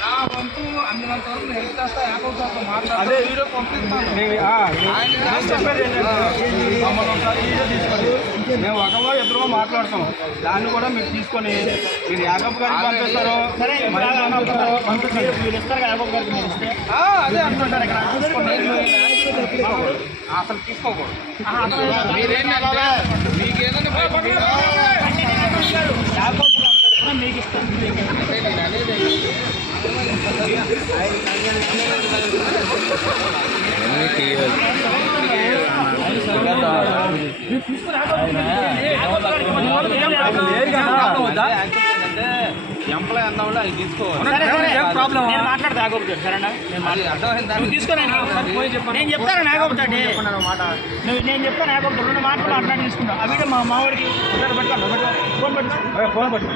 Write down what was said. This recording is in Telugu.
నా వంతు అందినంత వరకు నేను హెల్ప్ చేస్తా. యాకబ్ గారితో మాట్లాడి వీడియో పంపిస్తాను. చెప్పేది ఏంటంటే మమ్మల్ని ఒకసారి వీడియో తీసుకోండి. మేము ఒకరో ఇద్దరు మాట్లాడతాం. దాన్ని కూడా మీరు తీసుకొని మీరు యాకబ్ గారికి పంపిస్తారు. అదే అంటుంటారు ఇక్కడ. అసలు తీసుకోకూడదు. మీకేదైనా మీకు ఇస్తాను. ఎంప్లాయ్ అన్న వాళ్ళు అవి తీసుకోవాలి. మాట్లాడతా ఆగోపుతాడు. సరేనా తీసుకొని నేను చెప్తాను ఆగోపుతాడు. నేను చెప్తాను ఆగోపుతాడు. 2 మాటలు మాట్లాడి తీసుకుంటాను. అవి మా మావాడికి ఫోన్ పెట్టుకో.